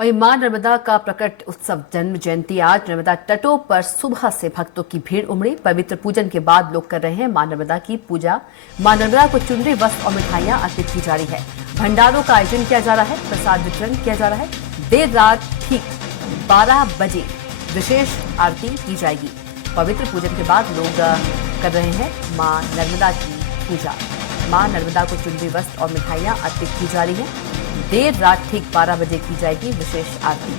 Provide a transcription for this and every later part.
वहीं मां नर्मदा का प्रकट उत्सव जन्म जयंती आज नर्मदा तटों पर सुबह से भक्तों की भीड़ उमड़ी। पवित्र पूजन के बाद लोग कर रहे हैं मां नर्मदा की पूजा। मां नर्मदा को चुनरी, वस्त्र और मिठाइयां अर्पित की जा रही है। भंडारों का आयोजन किया जा रहा है, प्रसाद वितरण किया जा रहा है। देर रात ठीक 12 बजे विशेष आरती की जाएगी। पवित्र पूजन के बाद लोग कर रहे हैं मां नर्मदा की पूजा। मां नर्मदा को चुनरी, वस्त्र और मिठाइयां अर्पित की जा रही है। देर रात ठीक 12 बजे की जाएगी विशेष आरती।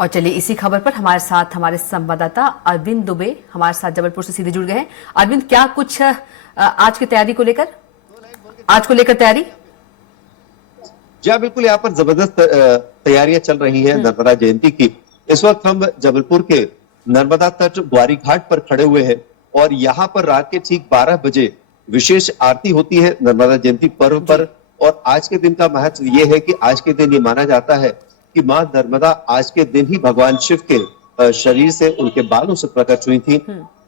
और चलिए इसी खबर पर हमारे साथ हमारे संवाददाता अरविंद दुबे हमारे साथ जबलपुर से सीधे जुड़ गए हैं। अरविंद, क्या कुछ आज की तैयारी को लेकर तैयारी? जी बिल्कुल, यहाँ पर जबरदस्त तैयारियां चल रही हैं नर्मदा जयंती की। इस वक्त हम जबलपुर के नर्मदा तट ग्वारी घाट पर खड़े हुए हैं और यहाँ पर रात के ठीक 12 बजे विशेष आरती होती है नर्मदा जयंती पर्व पर। और आज के दिन का महत्व ये है कि आज के दिन ये माना जाता है कि मां नर्मदा आज के दिन ही भगवान शिव के शरीर से, उनके बालों से प्रकट हुई थी।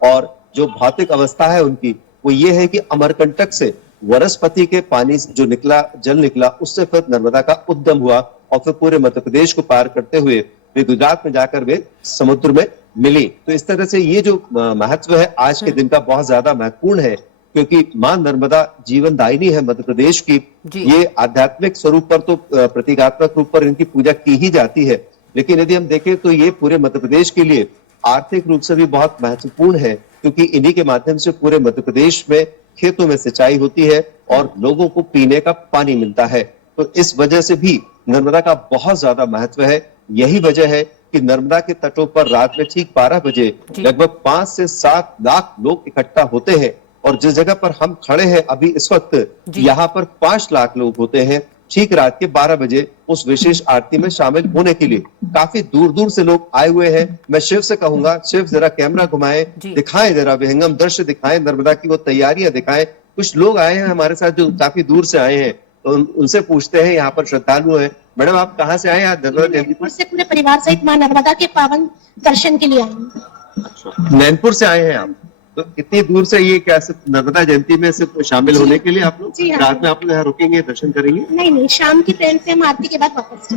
और जो भौतिक अवस्था है उनकी वो ये है कि अमरकंटक से वनस्पति के पानी जो निकला, जल निकला, उससे फिर नर्मदा का उद्गम हुआ और फिर पूरे मध्य प्रदेश को पार करते हुए वे गुजरात में जाकर वे समुद्र में मिली। तो इस तरह से ये जो महत्व है आज के दिन का बहुत ज्यादा महत्वपूर्ण है, क्योंकि मां नर्मदा जीवनदायिनी है मध्य प्रदेश की। ये आध्यात्मिक स्वरूप पर तो प्रतीकात्मक रूप पर इनकी पूजा की ही जाती है, लेकिन यदि हम देखें तो ये पूरे मध्य प्रदेश के लिए आर्थिक रूप से भी बहुत महत्वपूर्ण है, क्योंकि इन्हीं के माध्यम से पूरे मध्य प्रदेश में खेतों में सिंचाई होती है और लोगों को पीने का पानी मिलता है। तो इस वजह से भी नर्मदा का बहुत ज्यादा महत्व है। यही वजह है कि नर्मदा के तटों पर रात में ठीक 12 बजे लगभग 5 से 7 लाख लोग इकट्ठा होते हैं। और जिस जगह पर हम खड़े हैं अभी इस वक्त, यहाँ पर 5 लाख लोग होते हैं ठीक रात के 12 बजे उस विशेष आरती में शामिल होने के लिए। काफी दूर दूर से लोग आए हुए हैं। मैं शिव से कहूंगा, शिव जरा कैमरा घुमाएं, दिखाएं, जरा विहंगम दृश्य दिखाएं, नर्मदा की वो तैयारियां दिखाएं। कुछ लोग आए हैं हमारे साथ जो काफी दूर से आए हैं, तो उनसे पूछते हैं, यहाँ पर श्रद्धालु हैं। मैडम, आप कहाँ से आए हैं? नैनपुर से पूरे परिवार सहित मां नर्मदा के पावन दर्शन के लिए आए हैं। नैनपुर से आए हैं आप? तो इतनी दूर से ये क्या सिर्फ नर्मदा जयंती में सिर्फ शामिल होने के लिए आप लोग? रात में आप लोग यहाँ रुकेंगे, दर्शन करेंगे? नहीं, शाम की ट्रेन से हम आरती के बाद वापस।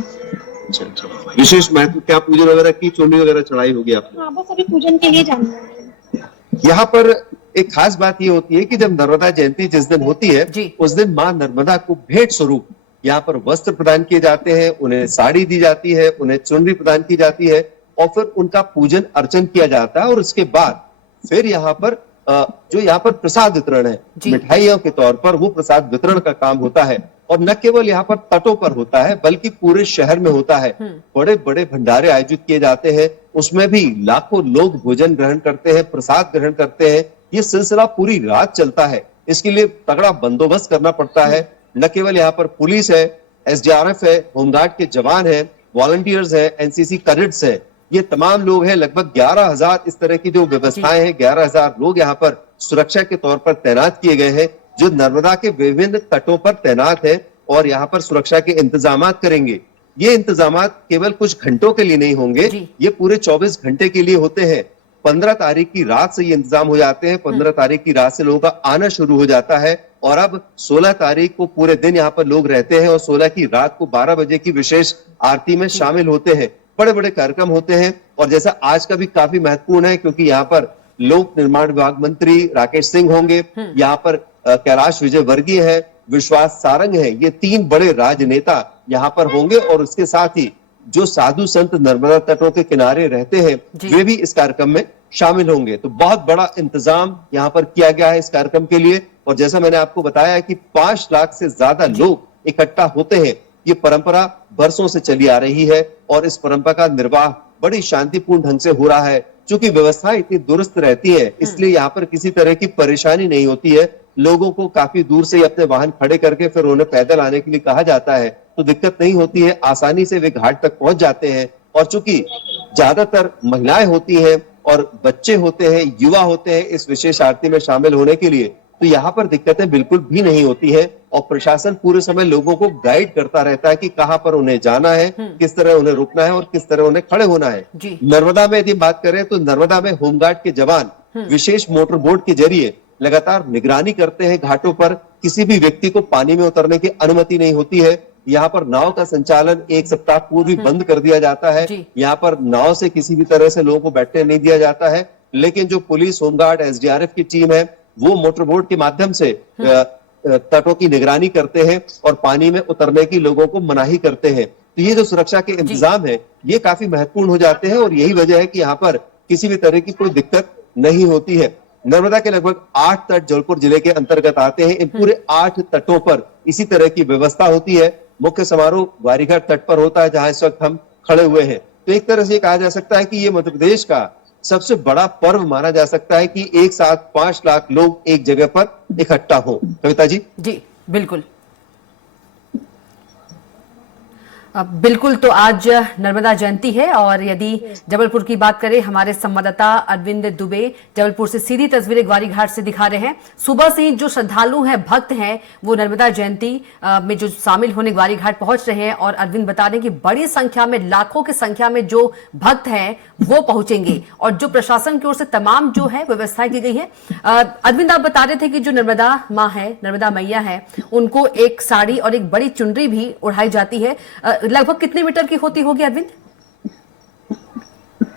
अच्छा। विशेष महत्व क्या, पूजन वगैरह की, चोली वगैरह चढ़ाई होगी आप? हाँ, बस अभी पूजन के लिए जाना है। यहाँ पर एक खास बात ये होती है कि जब नर्मदा जयंती जिस दिन होती है उस दिन मां नर्मदा को भेंट स्वरूप यहाँ पर वस्त्र प्रदान किए जाते हैं, उन्हें साड़ी दी जाती है, उन्हें चुनरी प्रदान की जाती है और फिर उनका पूजन अर्चन किया जाता है। और उसके बाद फिर यहाँ पर जो यहाँ पर प्रसाद वितरण है, मिठाइयों के तौर पर वो प्रसाद वितरण का काम होता है। और न केवल यहाँ पर तटों पर होता है बल्कि पूरे शहर में होता है। बड़े बड़े भंडारे आयोजित किए जाते हैं, उसमें भी लाखों लोग भोजन ग्रहण करते हैं, प्रसाद ग्रहण करते हैं। ये सिलसिला पूरी रात चलता है, इसके लिए तगड़ा बंदोबस्त करना पड़ता है। न केवल यहाँ पर पुलिस है, SDRF है, होमगार्ड के जवान है, वॉलंटियर्स है, NCC कैडेट्स है, ये तमाम लोग हैं। लगभग 11,000 इस तरह की जो व्यवस्थाएं हैं, 11,000 लोग यहाँ पर सुरक्षा के तौर पर तैनात किए गए हैं, जो नर्मदा के विभिन्न तटों पर तैनात है और यहाँ पर सुरक्षा के इंतजाम करेंगे। ये इंतजाम केवल कुछ घंटों के लिए नहीं होंगे, ये पूरे 24 घंटे के लिए होते हैं। 15 तारीख की रात से ये इंतजाम हो जाते हैं। 15 तारीख की रात से लोगों का आना शुरू हो जाता है और अब 16 तारीख को पूरे दिन यहाँ पर लोग रहते हैं और 16 की रात को 12 बजे की विशेष आरती में शामिल होते हैं। बड़े बड़े कार्यक्रम होते हैं और जैसा आज का भी काफी महत्वपूर्ण है, क्योंकि यहाँ पर लोक निर्माण विभाग मंत्री राकेश सिंह होंगे, यहाँ पर कैलाश विजयवर्गीय है, विश्वास सारंग है, ये 3 बड़े राजनेता यहाँ पर होंगे। और उसके साथ ही जो साधु संत नर्मदा तटों के किनारे रहते हैं वे भी इस कार्यक्रम में शामिल होंगे। तो बहुत बड़ा इंतजाम यहाँ पर किया गया है इस कार्यक्रम के लिए। और जैसा मैंने आपको बताया कि 5 लाख से ज्यादा लोग इकट्ठा होते हैं। ये परंपरा बरसों से चली आ रही है और इस परंपरा का निर्वाह बड़ी शांतिपूर्ण ढंग से हो रहा है। चूंकि व्यवस्थाएं इतनी दुरुस्त रहती है, इसलिए यहाँ पर किसी तरह की परेशानी नहीं होती है। लोगों को काफी दूर से अपने वाहन खड़े करके फिर उन्हें पैदल आने के लिए कहा जाता है, तो दिक्कत नहीं होती है, आसानी से वे घाट तक पहुंच जाते हैं। और चूंकि ज्यादातर महिलाएं होती हैं और बच्चे होते हैं, युवा होते हैं इस विशेष आरती में शामिल होने के लिए, तो यहाँ पर दिक्कतें बिल्कुल भी नहीं होती है। और प्रशासन पूरे समय लोगों को गाइड करता रहता है कि कहां पर उन्हें जाना है, किस तरह उन्हें रुकना है और किस तरह उन्हें खड़े होना है। नर्मदा में यदि बात करें तो नर्मदा में होमगार्ड के जवान विशेष मोटर बोट के जरिए लगातार निगरानी करते हैं घाटों पर। किसी भी व्यक्ति को पानी में उतरने की अनुमति नहीं होती है। यहाँ पर नाव का संचालन 1 सप्ताह पूर्व ही बंद कर दिया जाता है। यहाँ पर नाव से किसी भी तरह से लोगों को बैठने नहीं दिया जाता है। लेकिन जो पुलिस, होमगार्ड, एसडीआरएफ की टीम है वो मोटर बोट के माध्यम से तटों की निगरानी करते हैं और पानी में उतरने की लोगों को मनाही करते हैं। तो ये जो सुरक्षा के इंतजाम है ये काफी महत्वपूर्ण हो जाते हैं और यही वजह है कि यहाँ पर किसी भी तरह की कोई दिक्कत नहीं होती है। नर्मदा के लगभग 8 तट जबलपुर जिले के अंतर्गत आते हैं। इन पूरे 8 तटों पर इसी तरह की व्यवस्था होती है। मुख्य समारोह ग्वारीघाट तट पर होता है जहां इस वक्त हम खड़े हुए हैं। तो एक तरह से कहा जा सकता है कि ये मध्य प्रदेश का सबसे बड़ा पर्व माना जा सकता है कि एक साथ 5 लाख लोग एक जगह पर इकट्ठा हो। कविता जी। जी बिल्कुल, बिल्कुल। तो आज नर्मदा जयंती है और यदि जबलपुर की बात करें, हमारे संवाददाता अरविंद दुबे जबलपुर से सीधी तस्वीरें ग्वारीघाट से दिखा रहे हैं। सुबह से ही जो श्रद्धालु हैं, भक्त हैं, वो नर्मदा जयंती में जो शामिल होने ग्वारीघाट पहुंच रहे हैं और अरविंद बता रहे हैं कि बड़ी संख्या में, लाखों की संख्या में जो भक्त हैं वो पहुंचेंगे और जो प्रशासन की ओर से तमाम जो है व्यवस्था की गई है। अरविंद, आप बता रहे थे कि जो नर्मदा माँ है, नर्मदा मैया है, उनको एक साड़ी और एक बड़ी चुनरी भी उड़ाई जाती है। लगभग कितने मीटर की होती होगी अरविंद?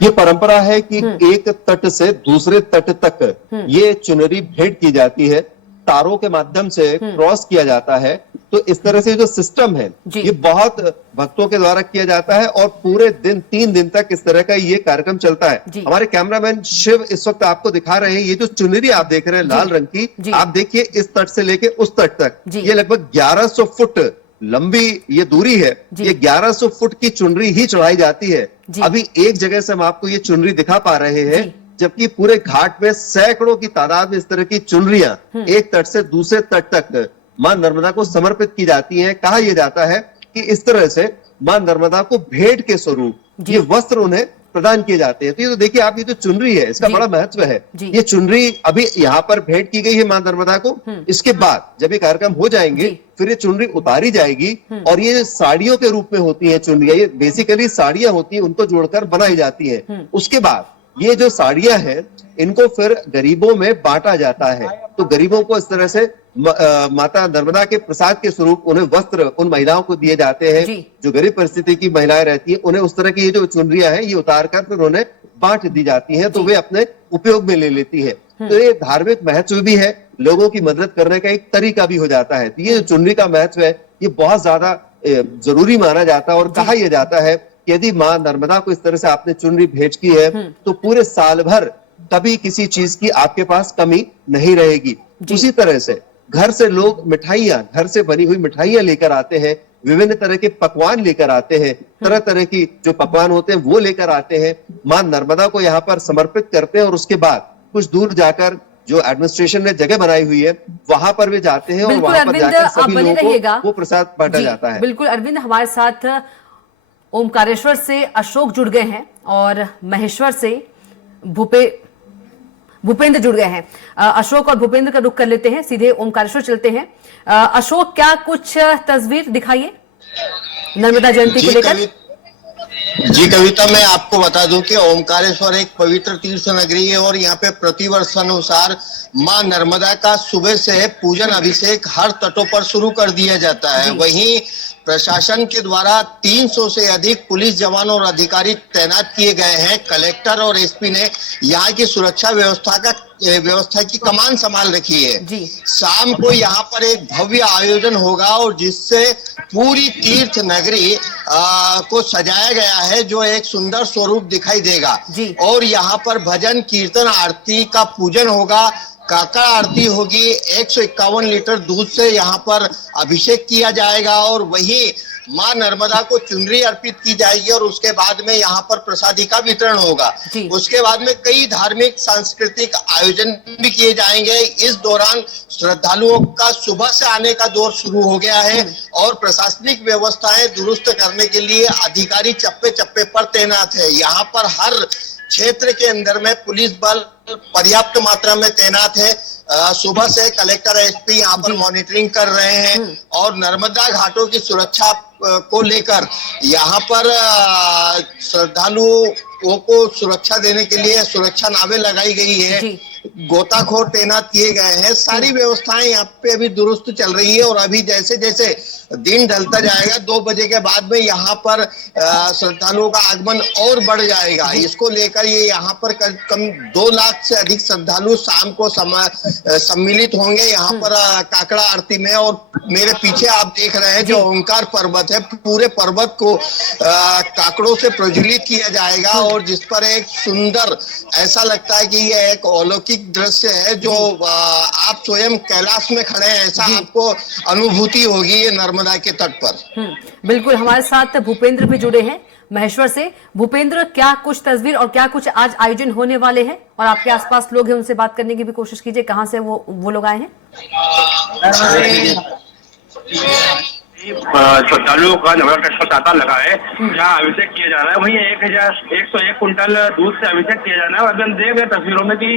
ये परंपरा है कि एक तट से दूसरे तट तक ये चुनरी भेंट की जाती है, तारों के माध्यम से क्रॉस किया जाता है। तो इस तरह से जो सिस्टम है ये बहुत भक्तों के द्वारा किया जाता है और पूरे दिन 3 दिन तक इस तरह का ये कार्यक्रम चलता है। हमारे कैमरामैन शिव इस वक्त आपको दिखा रहे हैं, ये जो चुनरी आप देख रहे हैं लाल रंग की, आप देखिए इस तट से लेके उस तट तक ये लगभग 1100 फुट लंबी ये दूरी है। ये 1100 फुट की चुनरी ही चढ़ाई जाती है। अभी एक जगह से हम आपको ये चुनरी दिखा पा रहे हैं, जबकि पूरे घाट में सैकड़ों की तादाद में इस तरह की चुनरियां एक तट से दूसरे तट तक मां नर्मदा को समर्पित की जाती हैं। कहा यह जाता है कि इस तरह से मां नर्मदा को भेंट के स्वरूप ये वस्त्र उन्हें प्रदान किए जाते हैं। तो ये तो देखिए आप, ये जो चुनरी है इसका बड़ा महत्व है। ये चुनरी अभी यहाँ पर भेंट की गई है मां नर्मदा को। इसके बाद जब ये कार्यक्रम हो जाएंगे फिर ये चुनरी उतारी जाएगी और ये साड़ियों के रूप में होती है चुनरियां। ये बेसिकली साड़ियां होती है, उनको जोड़कर बनाई जाती है। उसके बाद ये जो साड़ियां हैं इनको फिर गरीबों में बांटा जाता है। तो गरीबों को इस तरह से माता नर्मदा के प्रसाद के स्वरूप उन्हें वस्त्र उन महिलाओं को दिए जाते हैं। जो गरीब परिस्थिति की महिलाएं रहती है उन्हें उस तरह की ये जो चुनरियां हैं ये उतार कर फिर उन्हें बांट दी जाती हैं, तो वे अपने उपयोग में ले लेती है। तो ये धार्मिक महत्व भी है, लोगों की मदद करने का एक तरीका भी हो जाता है। तो ये जो चुनरी का महत्व है ये बहुत ज्यादा जरूरी माना जाता है और कहा यह जाता है कि यदि मां नर्मदा को इस तरह से आपने चुनरी भेंट की है तो पूरे साल भर कभी किसी चीज की आपके पास कमी नहीं रहेगी। उसी तरह से घर से लोग मिठाइयां, घर से बनी हुई मिठाइयां लेकर आते हैं, विभिन्न तरह के पकवान लेकर आते हैं, तरह तरह की जो पकवान होते हैं वो लेकर आते हैं, मां नर्मदा को यहाँ पर समर्पित करते हैं और उसके बाद कुछ दूर जाकर जो एडमिनिस्ट्रेशन ने जगह बनाई हुई है वहां पर वे जाते हैं और वहां पर जाकर सभी लोगों को वो प्रसाद बांटा जाता है। बिल्कुल अरविंद, हमारे साथ ओमकारेश्वर से अशोक जुड़ गए हैं और महेश्वर से भूपेंद्र जुड़ गए हैं। अशोक और भूपेंद्र का रुख कर लेते हैं, सीधे ओमकारेश्वर चलते हैं। अशोक, क्या कुछ तस्वीर दिखाइए नर्मदा जयंती को लेकर। जी कविता, मैं आपको बता दूं कि ओमकारेश्वर एक पवित्र तीर्थ नगरी है और यहाँ पे प्रतिवर्ष अनुसार मां नर्मदा का सुबह से पूजन अभिषेक हर तटों पर शुरू कर दिया जाता है। वहीं प्रशासन के द्वारा 300 से अधिक पुलिस जवान और अधिकारी तैनात किए गए हैं। कलेक्टर और एसपी ने यहाँ की सुरक्षा व्यवस्था की कमान संभाल रखी है। शाम को यहाँ पर एक भव्य आयोजन होगा और जिससे पूरी तीर्थ नगरी को सजाया गया है, जो एक सुंदर स्वरूप दिखाई देगा। और यहाँ पर भजन कीर्तन आरती का पूजन होगा, काका आरती होगी, 151 लीटर दूध से यहाँ पर अभिषेक किया जाएगा और वही मां नर्मदा को चुनरी अर्पित की जाएगी और उसके बाद में यहाँ पर प्रसादी का वितरण होगा। उसके बाद में कई धार्मिक सांस्कृतिक आयोजन भी किए जाएंगे। इस दौरान श्रद्धालुओं का सुबह से आने का दौर शुरू हो गया है और प्रशासनिक व्यवस्थाएं दुरुस्त करने के लिए अधिकारी चप्पे चप्पे पर तैनात है। यहाँ पर हर क्षेत्र के अंदर में पुलिस बल पर्याप्त मात्रा में तैनात है। सुबह से कलेक्टर एसपी यहाँ पर मॉनिटरिंग कर रहे हैं और नर्मदा घाटों की सुरक्षा को लेकर यहाँ पर श्रद्धालुओं को सुरक्षा देने के लिए सुरक्षा नावें लगाई गई है, गोताखोर तैनात किए गए हैं। सारी व्यवस्थाएं यहाँ पे अभी दुरुस्त चल रही है और अभी जैसे जैसे दिन ढलता जाएगा 2 बजे के बाद में यहाँ पर श्रद्धालुओं का आगमन और बढ़ जाएगा। इसको लेकर ये यहाँ पर कम 2 लाख से अधिक श्रद्धालु शाम को सम्मिलित होंगे यहाँ पर काकड़ा आरती में। और मेरे पीछे आप देख रहे हैं जो ओंकार पर्वत है, पूरे पर्वत को काकड़ों से प्रज्वलित किया जाएगा और जिस पर एक सुंदर, ऐसा लगता है कि यह एक अलौकिक दृश्य है जो आप स्वयं कैलाश में खड़े हैं ऐसा आपको अनुभूति होगी ये नर्मदा के तट पर। बिल्कुल, हमारे साथ भूपेंद्र भी जुड़े हैं महेश्वर से। भूपेंद्र, क्या कुछ तस्वीर और क्या कुछ आज आयोजन होने वाले हैं और आपके आसपास लोग हैं उनसे बात करने की भी कोशिश कीजिए, कहाँ से वो लोग आए हैं? श्रद्धालुओं का नर्मदा तट पर तांता लगा है जहाँ अभिषेक किया जा रहा है। वहीं 1101 कुंटल दूध से अभिषेक किया जा रहा है। अभी देख रहे तस्वीरों में कि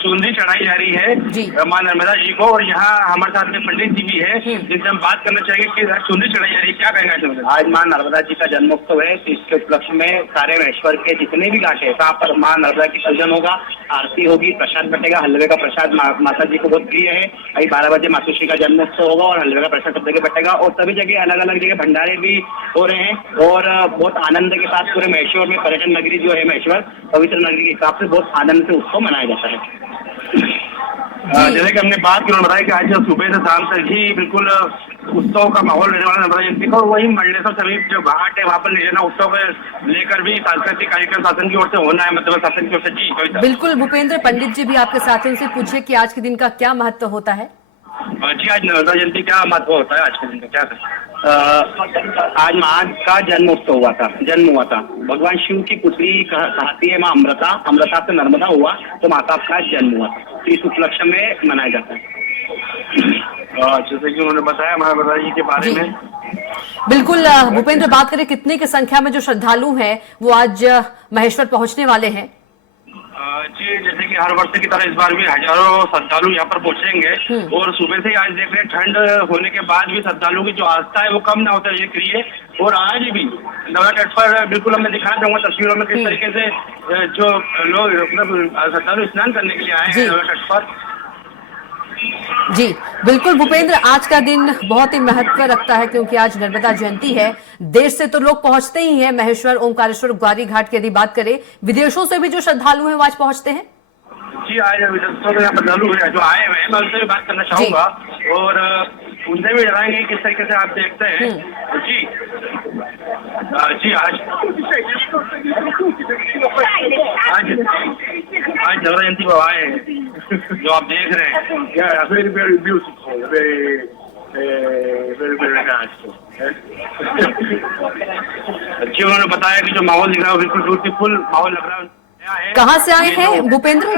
चुनरी चढ़ाई जा रही है माँ नर्मदा जी को और यहाँ हमारे साथ में पंडित जी भी है जिनसे हम बात करना चाहेंगे कि चुनरी चढ़ाई जा रही है, क्या कहेंगे? आज माँ नर्मदा जी का जन्मोत्सव है, तो इसके उपलक्ष्य में सारे महेश्वर के जितने भी घाट है वहाँ पर माँ नर्मदा की पूजन होगा, आरती होगी, प्रसाद बटेगा। हलवे का प्रसाद माता जी को बहुत प्रिय है। अभी 12 बजे मातुश्री का जन्मोत्सव होगा और हलवे का प्रसाद सब जगह बटेगा और सभी जगह अलग अलग जगह भंडारे भी हो रहे हैं और बहुत आनंद के साथ पूरे महेश्वर में पर्यटन नगरी जो है महेश्वर पवित्र नगरी के हिसाब से बहुत आनंद से उत्सव मनाया जाता है। जैसे कि हमने बात की, उन्होंने बताया कि आज सुबह से शाम तक ही बिल्कुल उत्सव का माहौल रहने वाला नर्मदा जयंती का। और वही मंडलेश्वर समीप जो घाट है वहाँ पर निर्जना उत्सव को लेकर भी सांस्कृतिक कार्यक्रम शासन की ओर से होना है, मतलब शासन की ओर से। जी बिल्कुल भूपेंद्र, पंडित जी भी आपके साथ हैं, उनसे पूछिए कि आज के दिन का क्या महत्व होता है। जी, आज नर्मदा जयंती क्या महत्व होता है आज के दिन का, क्या? आज माँ का जन्मोत्सव हुआ था। भगवान शिव की पुत्री कहती है माँ अमृता से नर्मदा हुआ तो माता का जन्म हुआ था, तो इस उपलक्ष्य में मनाया जाता है। जैसे कि उन्होंने बताया नर्मदा जी के बारे में। बिल्कुल भूपेंद्र, बात करें कितने की संख्या में जो श्रद्धालु हैं वो आज महेश्वर पहुंचने वाले हैं? जी, जैसे कि हर वर्ष की तरह इस बार भी हजारों श्रद्धालु यहाँ पर पहुंचेंगे और सुबह से आज देख रहे हैं ठंड होने के बाद भी श्रद्धालुओं की जो आस्था है वो कम ना होता है। और आज भी नर्मदा तट पर बिल्कुल मैं दिखाना चाहूंगा तस्वीरों में किस तरीके से जो लोग मतलब श्रद्धालु स्नान करने के लिए आए हैं नर्मदा तट पर। जी बिल्कुल भूपेंद्र, आज का दिन बहुत ही महत्व रखता है क्योंकि आज नर्मदा जयंती है। देश से तो लोग पहुंचते ही हैं, महेश्वर, ओमकारेश्वर, ग्वारी घाट की यदि बात करें, विदेशों से भी जो श्रद्धालु हैं वो आज पहुंचते हैं। जी, आज विदेशों से श्रद्धालु जो आए हुए हैं मैं उनसे भी बात करना चाहूंगा और उनसे भी जनाएंगे किस तरीके से आप देखते हैं। जी आज नर्मदा जयंती को आए हैं जो आप देख रहे हैं। very beautiful, very nice. जी, उन्होंने बताया कि जो माहौल दिख रहा है बिल्कुल ब्यूटीफुल माहौल लग रहा है। कहाँ से आए हैं Bhupendra?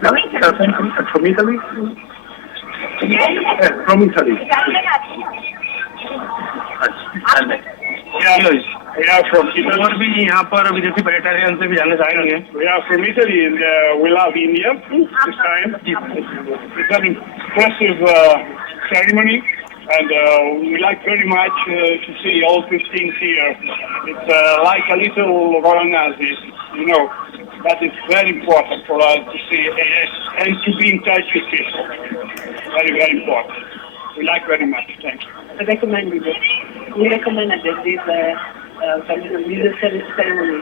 From Italy. From Italy. Yeah, from Italy. और भी यहाँ पर विदेशी पर्यटक हैं, उनसे भी जानना चाहेंगे। We are from Italy and we love India this time. It's an impressive ceremony and we like very much to see all these things here. It's like a little Varanasi, you know, but it's very important for us to see and to be in touch with people. Very, very important. We like very much. Thank you. We recommended this ceremony.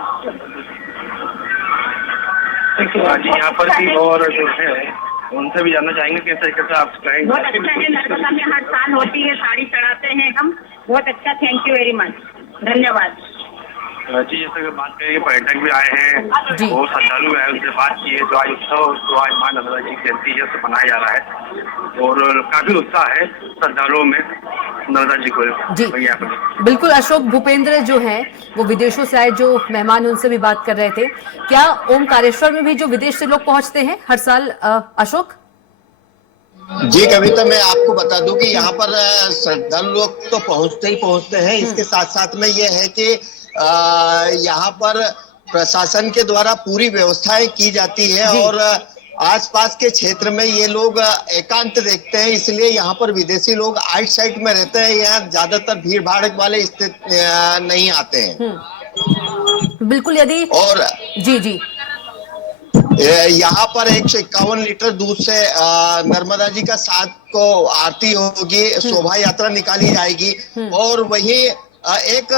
जी, यहाँ पर भी और जो है उनसे भी जानना चाहेंगे किस तरीके से आप कहेंगे। बहुत अच्छा है, नर्मदा में हर साल होती है, साड़ी चढ़ाते हैं हम, बहुत अच्छा। थैंक यू वेरी मच, धन्यवाद। जी, जैसे कि बात करें पर्यटक भी आए हैं और श्रद्धालु है, उनसे बात की है। जो आज उत्सव जो आज माँ नर्मदा जी की जयंती है उसे मनाया जा रहा है और काफी उत्साह है श्रद्धालुओं में नर्मदा जी को। जी बिल्कुल अशोक, भूपेंद्र जो है वो विदेशों से आए जो मेहमान हैं उनसे भी बात कर रहे थे। क्या ओमकारेश्वर में भी जो विदेश से लोग पहुंचते हैं हर साल अशोक? जी कविता, मैं आपको बता दूं कि यहाँ पर श्रद्धालु लोग तो पहुंचते ही पहुंचते हैं। इसके साथ साथ में ये है कि यहाँ पर प्रशासन के द्वारा पूरी व्यवस्थाएं की जाती है और आसपास के क्षेत्र में ये लोग एकांत देखते हैं, इसलिए यहाँ पर विदेशी लोग आउट साइड में रहते हैं। यहाँ ज्यादातर भीड़ भाड़ वाले स्थिति नहीं आते हैं। बिल्कुल। यदि और जी यहाँ पर 151 लीटर दूध से नर्मदा जी का 7 को आरती होगी, शोभा यात्रा निकाली जाएगी और वही एक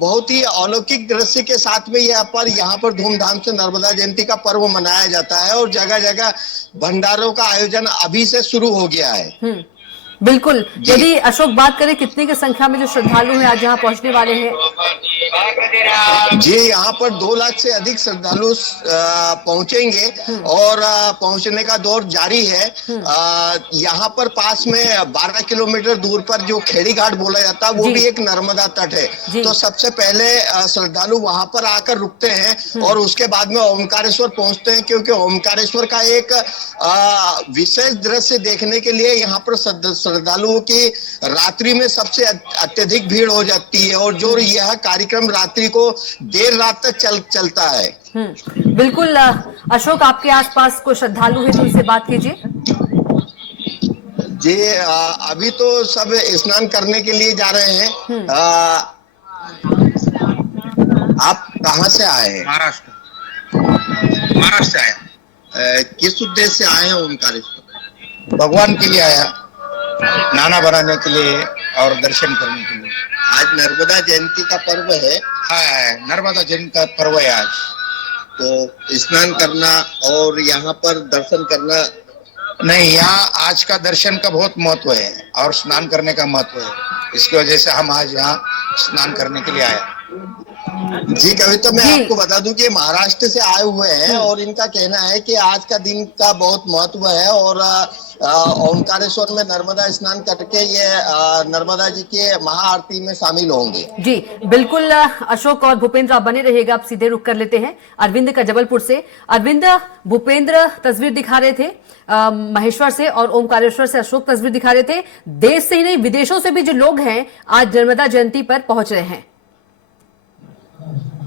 बहुत ही अलौकिक दृश्य के साथ में यहाँ पर धूमधाम से नर्मदा जयंती का पर्व मनाया जाता है और जगह जगह भंडारों का आयोजन अभी से शुरू हो गया है। बिल्कुल। यदि अशोक बात करें कितनी की संख्या में जो श्रद्धालु हैं आज यहाँ पहुंचने वाले हैं? जी, यहाँ पर 2 लाख से अधिक श्रद्धालु पहुंचेंगे और पहुंचने का दौर जारी है। यहाँ पर पास में 12 किलोमीटर दूर पर जो खेड़ी घाट बोला जाता है वो भी एक नर्मदा तट है। तो सबसे पहले श्रद्धालु वहां पर आकर रुकते हैं और उसके बाद में ओमकारेश्वर पहुंचते हैं, क्योंकि ओमकारेश्वर का एक विशेष दृश्य देखने के लिए यहाँ पर श्रद्धालुओं की रात्रि में सबसे अत्यधिक भीड़ हो जाती है और जो यह कार्यक्रम रात्रि को देर रात तक चलता है। बिल्कुल। अशोक, आपके आसपास कोई श्रद्धालु है तो उनसे बात कीजिए। जी, अभी तो सब स्नान करने के लिए जा रहे हैं। आप कहाँ से आए हैं? महाराष्ट्र से आए। किस उद्देश्य से आए हैं ओमकारेश्वर? भगवान के लिए आया, नाना बनाने के लिए और दर्शन करने के लिए। आज नर्मदा जयंती का पर्व है। हाँ, नर्मदा जयंती का पर्व है आज। तो स्नान करना और यहाँ पर दर्शन करना नहीं, यहाँ आज का दर्शन का बहुत महत्व है और स्नान करने का महत्व है, इसकी वजह से हम आज यहाँ स्नान करने के लिए आए। जी कविता, मैं आपको बता दूं कि महाराष्ट्र से आए हुए हैं और इनका कहना है कि आज का दिन का बहुत महत्व है और ओमकारेश्वर में नर्मदा स्नान करके ये नर्मदा जी के महाआरती में शामिल होंगे। जी बिल्कुल। अशोक और भूपेंद्र आप बने रहिएगा, आप सीधे रुक कर लेते हैं अरविंद का जबलपुर से। अरविंद, भूपेंद्र तस्वीर दिखा रहे थे महेश्वर से और ओमकारेश्वर से अशोक तस्वीर दिखा रहे थे। देश से ही नहीं विदेशों से भी जो लोग हैं आज नर्मदा जयंती पर पहुंच रहे हैं।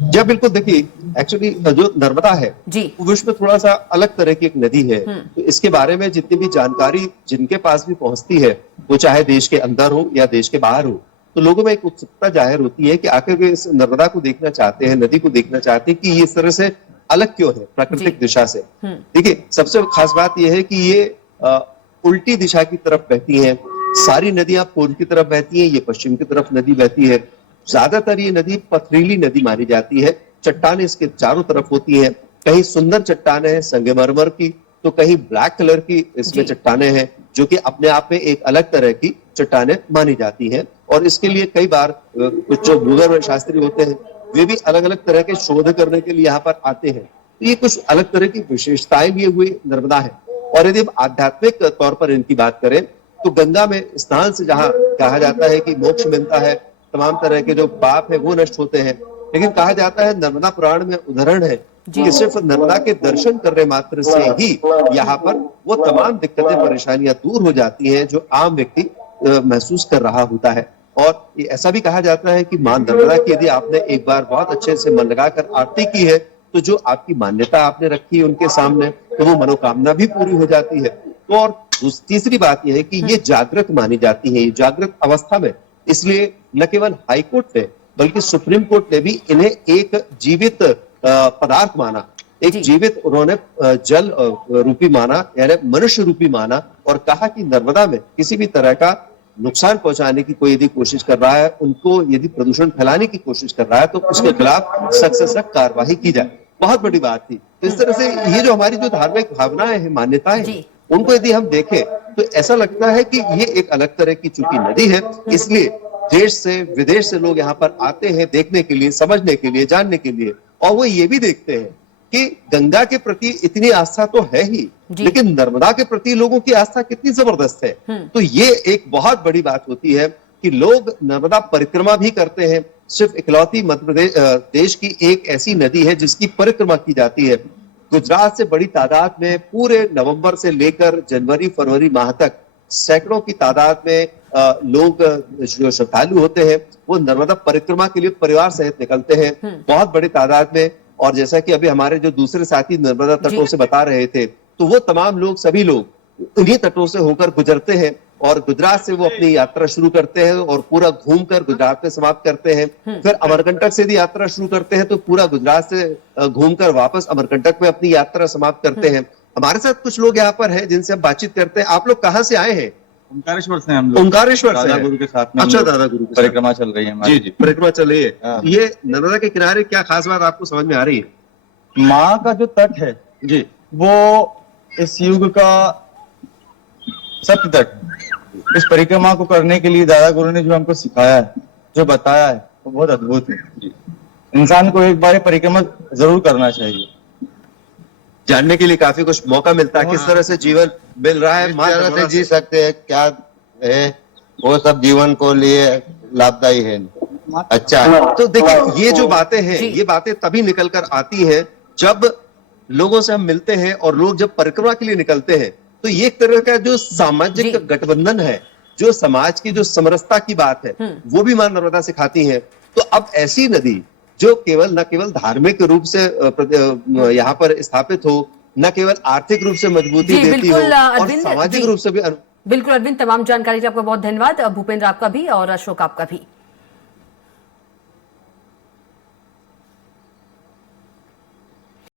जी बिल्कुल। देखिए, एक्चुअली जो नर्मदा है जी वो विश्व में थोड़ा सा अलग तरह की एक नदी है। तो इसके बारे में जितनी भी जानकारी जिनके पास भी पहुंचती है, वो चाहे देश के अंदर हो या देश के बाहर हो, तो लोगों में एक उत्सुकता जाहिर होती है कि आखिर वे इस नर्मदा को देखना चाहते हैं, नदी को देखना चाहते हैं कि ये इस तरह से अलग क्यों है प्राकृतिक दिशा से। देखिए, सबसे खास बात यह है कि ये उल्टी दिशा की तरफ बहती है। सारी नदियां पूर्व की तरफ बहती है, ये पश्चिम की तरफ नदी बहती है। ज्यादातर ये नदी पथरीली नदी मानी जाती है। चट्टानें इसके चारों तरफ होती हैं। कहीं सुंदर चट्टानें हैं संगमरमर की, तो कहीं ब्लैक कलर की इसमें चट्टानें हैं जो कि अपने आप में एक अलग तरह की चट्टानें मानी जाती हैं। और इसके लिए कई बार कुछ जो भूगर्भ शास्त्री होते हैं वे भी अलग अलग तरह के शोध करने के लिए यहाँ पर आते हैं। तो ये कुछ अलग तरह की विशेषताएं लिए हुए नर्मदा है। और यदि आध्यात्मिक तौर पर इनकी बात करें तो गंगा में स्नान से जहाँ कहा जाता है कि मोक्ष मिलता है, तमाम तरह के जो पाप है वो नष्ट होते हैं, लेकिन कहा जाता है नर्मदा पुराण में उदाहरण है कि सिर्फ नर्मदा के दर्शन करने मात्र से ही यहाँ पर वो तमाम दिक्कतें परेशानियां दूर हो जाती हैं जो आम व्यक्ति महसूस कर रहा होता है। और ये ऐसा भी कहा जाता है कि मां नर्मदा की यदि आपने एक बार बहुत अच्छे से मन लगाकर आरती की है तो जो आपकी मान्यता आपने रखी है उनके सामने, तो वो मनोकामना भी पूरी हो जाती है। तो और तीसरी बात यह है कि ये जागृत मानी जाती है, ये जागृत अवस्था में, इसलिए न केवल हाईकोर्ट ने बल्कि सुप्रीम कोर्ट ने भी इन्हें एक जीवित पदार्थ माना, एक जीवित उन्होंने जल रूपी माना, यानी मनुष्य रूपी माना और कहा कि नर्मदा में किसी भी तरह का नुकसान पहुंचाने की कोई यदि कोशिश कर रहा है, उनको यदि प्रदूषण फैलाने की कोशिश कर रहा है तो उसके खिलाफ सख्त से सख्त कार्रवाई की जाए। बहुत बड़ी बात थी। तो इस तरह से ये जो हमारी जो धार्मिक भावनाएं हैं, मान्यताएं हैं, उनको यदि हम देखें तो ऐसा लगता है कि ये एक अलग तरह की चूंकि नदी है, इसलिए देश से विदेश से लोग यहाँ पर आते हैं देखने के लिए, समझने के लिए, जानने के लिए। और वो ये भी देखते हैं कि गंगा के प्रति इतनी आस्था तो है ही, लेकिन नर्मदा के प्रति लोगों की आस्था कितनी जबरदस्त है। तो ये एक बहुत बड़ी बात होती है कि लोग नर्मदा परिक्रमा भी करते हैं। सिर्फ इकलौती मध्य प्रदेश देश की एक ऐसी नदी है जिसकी परिक्रमा की जाती है। गुजरात से बड़ी तादाद में पूरे नवंबर से लेकर जनवरी फरवरी माह तक सैकड़ों की तादाद में लोग जो श्रद्धालु होते हैं वो नर्मदा परिक्रमा के लिए परिवार सहित निकलते हैं बहुत बड़ी तादाद में। और जैसा कि अभी हमारे जो दूसरे साथी नर्मदा तटों से बता रहे थे, तो वो तमाम लोग, सभी लोग उन्हीं तटों से होकर गुजरते हैं और गुजरात से वो अपनी यात्रा शुरू करते हैं और पूरा घूमकर गुजरात में समाप्त करते हैं। फिर अमरकंटक से भी यात्रा शुरू करते हैं तो पूरा गुजरात से घूमकर वापस अमरकंटक में अपनी यात्रा समाप्त करते हैं। हमारे साथ कुछ लोग यहाँ पर हैं जिनसे हम बातचीत करते हैं। आप लोग कहाँ से आए हैं? ओंकारेश्वर से हम लोग। ओंकारेश्वर से? दादा गुरु के साथ में। अच्छा, दादा गुरु के परिक्रमा चल रही है हमारी। जी जी, परिक्रमा चल रही है। ये नर्मदा के किनारे क्या खास बात आपको समझ में आ रही है? माँ का जो तट है जी, वो इस युग का सत्य तट। इस परिक्रमा को करने के लिए दादा गुरु ने जो हमको सिखाया है, जो बताया है, वो बहुत अद्भुत है। इंसान को एक बार परिक्रमा जरूर करना चाहिए। जानने के लिए काफी कुछ मौका मिलता है, किस तरह से जीवन मिल रहा है, किस तरह से जी सकते हैं, क्या है वो सब जीवन को लिए लाभदायी है। अच्छा, तो देखिए ये जो बातें हैं, ये बातें तभी निकल कर आती हैं जब लोगों से हम मिलते हैं और लोग जब परिक्रमा के लिए निकलते हैं तो ये एक तरह का जो सामाजिक गठबंधन है, जो समाज की जो समरसता की बात है, वो भी मां नर्मदा सिखाती है। तो अब ऐसी नदी जो न केवल धार्मिक रूप से यहाँ पर स्थापित हो, न केवल आर्थिक रूप से मजबूती देती हो और सामाजिक रूप से भी। बिल्कुल अरविंद, तमाम जानकारी के लिए आपका बहुत धन्यवाद। भूपेंद्र आपका भी और अशोक आपका भी।